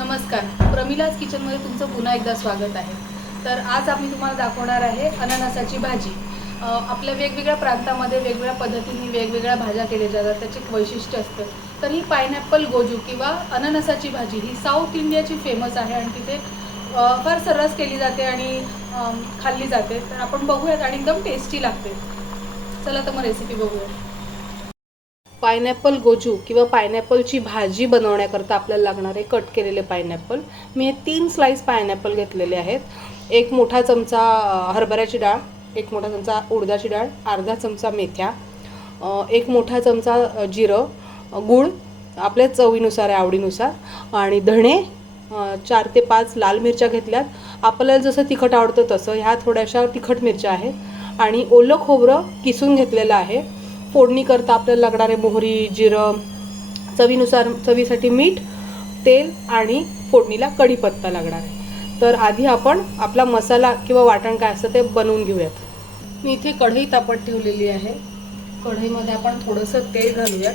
नमस्कार, प्रमिलाज किचनमध्ये तुमचं पुन्हा एकदा स्वागत आहे। तर आज आम्ही तुम्हाला दाखवणार आहे अननसाची भाजी। आपल्या वेगवेगळ्या प्रांतामध्ये वेगवेगळ्या पद्धतीने वेगवेगळ्या भाज्या केल्या जातात, त्याचे एक वैशिष्ट्य असतं। तर ही पायनॅपल गोजू किंवा अननसाची भाजी ही साऊथ इंडियाची फेमस आहे आणि तिथे फार सर्रास केली जाते आणि खाल्ली जाते। तर आपण बघूयात आणि एकदम टेस्टी लागते। चला तर मग रेसिपी बघूया। पायनॅपल गोजू किंवा पायनॅपलची भाजी बनवण्याकरता आपल्याला लागणार आहे कट केलेले पायनॅपल। मी हे 3 स्लाइस पायनॅपल घेतलेले आहेत। एक मोठा चमचा हरभऱ्याची डाळ, एक मोठा चमचा उडदाची डाळ, अर्धा चमचा मेथ्या, एक मोठा चमचा जिरं, गूळ आपल्या चवीनुसार आहे, आवडीनुसार, आणि धणे, 4 ते 5 लाल मिरच्या घेतल्यात, आपल्याला जसं तिखट आवडतं तसं। ह्या थोड्याशा तिखट मिरच्या आहेत आणि ओलं खोबरं किसून घेतलेलं आहे। फोडणी करता आपल्याला लागणार आहे मोहरी, जिरं, चवीनुसार, चवीसाठी मीठ, तेल आणि फोडणीला कढीपत्ता लागणार आहे। तर आधी आपण आपला मसाला किंवा वाटण काय असतं ते बनवून घेऊयात। मी इथे कढई तापत ठेवलेली आहे। कढईमध्ये आपण थोडंसं तेल घालूयात।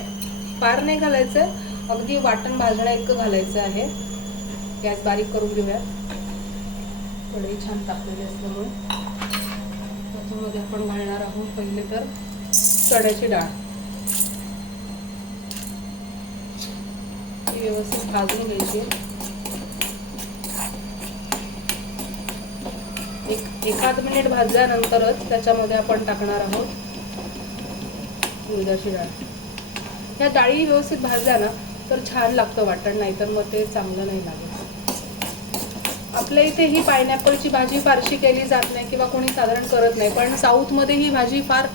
फार नाही घालायचं, अगदी वाटण भाजण्या इतकं घालायचं आहे। गॅस बारीक करून घेऊयात। कढई छान तापलेली असल्यामुळे त्याच्यामध्ये आपण घालणार आहोत पहिले तर चण्याची डाळ। ही व्यवस्थित भाजून घ्यायची। एखाद मिनिट भाजल्यानंतरच त्याच्यामध्ये आपण टाकणार आहोत उडदाची डाळ। ह्या डाळी व्यवस्थित भाजल्या ना तर छान लागतं वाटण, नाही तर मग ते चांगलं नाही लागत। आपल्या इथे ही पायनॅपलची भाजी फारशी केली जात नाही किंवा कोणी साधारण करत नाही, पण साऊथमध्ये ही भाजी फार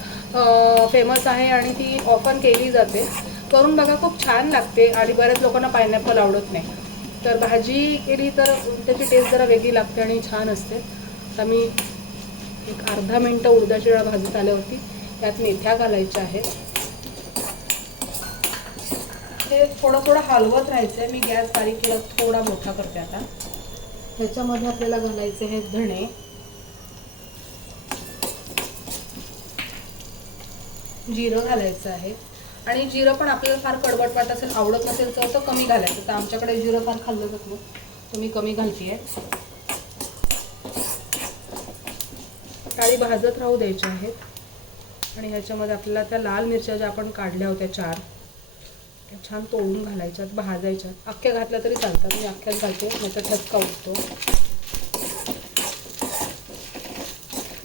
फेमस आहे आणि ती ऑफन केली जाते। करून बघा, खूप छान लागते आणि बऱ्याच लोकांना पायनॅपल आवडत नाही, तर भाजी केली तर त्याची टेस्ट जरा वेगळी लागते आणि छान असते। आता मी एक अर्धा मिनटं उडदाची डाळ भाजत आल्यावरती त्यात मेथ्या घालायच्या आहेत। हे थोडं थोडं हलवत राहायचं आहे। मी गॅस बारीक केला, थोडा मोठा करते आता। ह्याच्यामध्ये आपल्याला घालायचे आहेत धणे, जिरं घालायचं आहे, आणि जिरं पण आपल्याला फार कडवट वाटत असेल, आवडत नसेल तर कमी घालायचं। तर आमच्याकडे जिरं फार खाल्लं जात नाही, तर मी कमी घालते आहे। डाळी भाजत राहू द्यायच्या आहेत आणि ह्याच्यामध्ये आपल्याला त्या लाल मिरच्या ज्या आपण काढल्या होत्या 4, त्या छान तोडून घालायच्यात, भाजायच्यात। अख्ख्या घातल्या तरी चालतात, मी अख्ख्याच घालते, नाहीतर ठसका उठतो।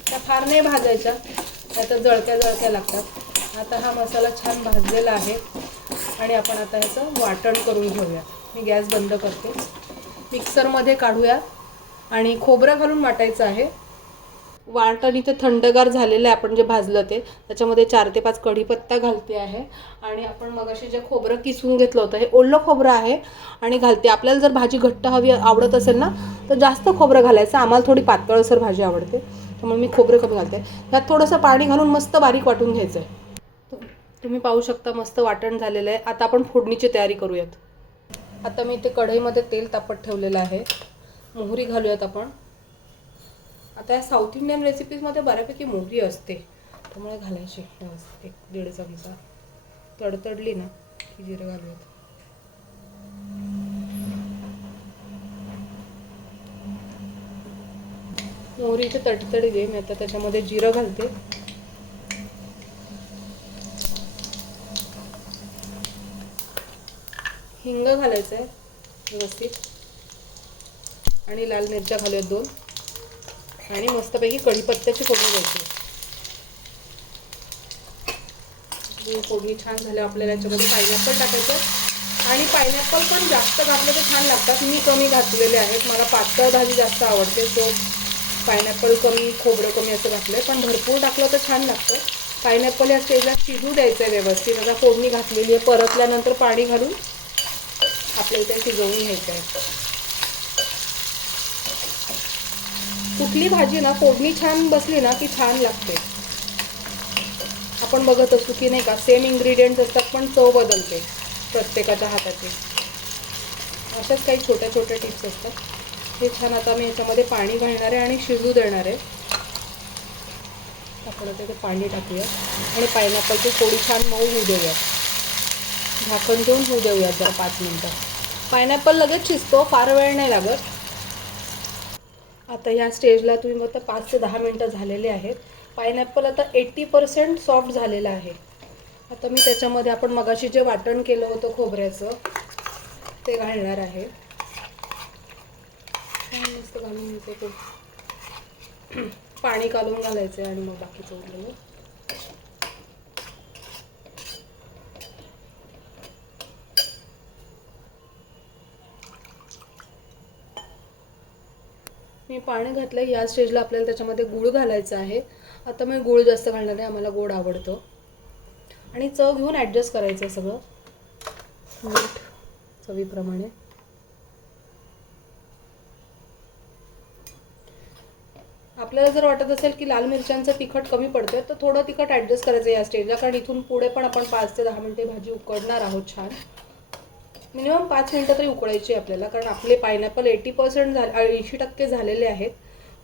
त्या फार नाही भाजायच्या, नाहीतर जळक्या जळक्या लागतात। आता हा मसाला छान भाजलेला आहे आणि आपण आता ह्याचं वाटण करून घेऊया। मी गॅस बंद करते। मिक्सरमध्ये काढूया आणि खोबरं घालून वाटायचं आहे। वाटण इथे थंडगार झालेलं आहे, आपण जे भाजलं ते, त्याच्यामध्ये 4 ते 5 कढीपत्ता घालते आहे आणि आपण मगाशी जे खोबरं किसून घेतलं होतं हे ओलं खोबरं आहे आणि घालते। आपल्याला जर भाजी घट्ट हवी आवडत असेल ना तर जास्त खोबरं घालायचं। आम्हाला थोडी पातळसर भाजी आवडते, त्यामुळे मी खोबरं कमी घालते। त्यात थोडंसं पाणी घालून मस्त बारीक वाटून घ्यायचं आहे। तुम्ही पाहू शकता मस्त वाटण झालेलं आहे। आता आपण फोडणीची तयारी करूयात। आता मी इथे कढईमध्ये तेल तापत ठेवलेलं आहे, मोहरी घालूयात आपण। आता या साऊथ इंडियन रेसिपीजमध्ये बऱ्यापैकी मोहरी असते, त्यामुळे घालायची व्यवस्थित। 1-1.5 चमचा तडतडली ना की जिरं घालूयात। मोहरी इथे तडतडी दे, मी आता त्याच्यामध्ये जिरं घालते, हिंग घालायचं आहे व्यवस्थित, आणि लाल मिरच्या घालूयात 2, आणि मस्तपैकी कढीपत्त्याची फोडणी द्यायची। फोडणी छान झाल्यावर आपल्याला याच्यामध्ये पायनॅपल टाकायचं, आणि पायनॅपल पण जास्त घातलं तर छान लागतात। मी कमी घातलेले आहेत, मला पातळ भाजी जास्त आवडते, सो पायनॅपल कमी, खोबरं कमी असं घातलं आहे, पण भरपूर टाकलं तर छान लागतं। पायनॅपल या स्टेजला शिजू द्यायचं आहे व्यवस्थित। आता फोडणी घातलेली आहे, परतल्यानंतर पाणी घालून आपल्याला ते शिजवून घ्यायचं आहे। कुठली भाजी ना फोडणी छान बसली ना की छान लागते। आपण बघत असतो की नाही का, सेम इन्ग्रेडियंट्स असतात पण चव बदलते प्रत्येकाच्या हाताची। अशाच काही छोट्या छोट्या टिप्स असतात। हे छान आता मी याच्यामध्ये पाणी घालणार आहे आणि शिजू देणार आहे। आपण आता पाणी टाकूया आणि पायनॅपलची थोडी छान मऊ होऊ देऊया, झाकण देऊन होऊ देऊया जरा 5 मिनिटं। पायनॅपल लगेच शिजतो, फार वेळ नाही लागत. आता ह्या स्टेजला तुम्ही बघता 5 ते 10 मिनटं झालेले आहेत. पायनॅपल आता 80% सॉफ्ट झालेलं आहे. आता मी त्याच्यामध्ये आपण मगाशी जे वाटण केलं होतं खोबऱ्याचं ते घालणार आहे. मस्त घालून घेते ते. पाणी काढून घालायचं आहे आणि मग बाकीचं उरलेलं. मी पाणी घातलं. या स्टेजला आपल्याला त्याच्यामध्ये गूळ घालायचा आहे. आता मी गूळ जास्त घालणार आहे, आम्हाला गोड आवडतं. आणि चव घेऊन ॲडजस्ट करायचं आहे सगळं. मीठ चवीप्रमाणे. आपल्याला जर वाटत असेल की लाल मिरच्यांचं तिखट कमी पडतं तर थोडं तिखट ॲडजस्ट करायचं या स्टेजला, कारण इथून पुढे पण आपण 5 ते 10 मिनिटे भाजी उकडणार आहोत. छान मिनिमम 5 मिनटं तरी उकडायची आपल्याला, कारण आपले पायनॅपल 80% झालेले आहेत.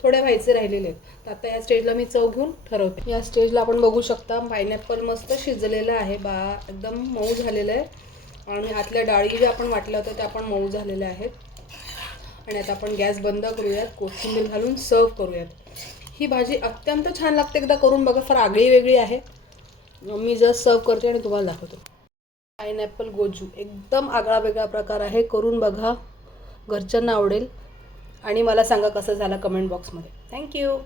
थोडे व्हायचे राहिलेले आहेत. तर आता या स्टेजला मी चव घेऊन ठरवते. या स्टेजला आपण बघू शकता पायनॅपल मस्त शिजलेलं आहे. एकदम मऊ झालेलं आहे. आणि आतल्या डाळी ज्या आपण वाटल्या होत्या त्या पण मऊ झालेल्या आहेत. आणि आता आपण गॅस बंद करूयात, कोथिंबीर घालून सर्व करूयात. ही भाजी अत्यंत छान लागते. एकदा करून बघा, फार आगळी वेगळी आहे. मी जस्ट सर्व करते आणि तुम्हाला दाखवतो. पायनॅपल गोजू एकदम आगळा वेगळा प्रकार आहे. करून बघा, घरच्यांना आवडेल. आणि मला सांगा कसं झालं कमेंट बॉक्समध्ये. थँक्यू.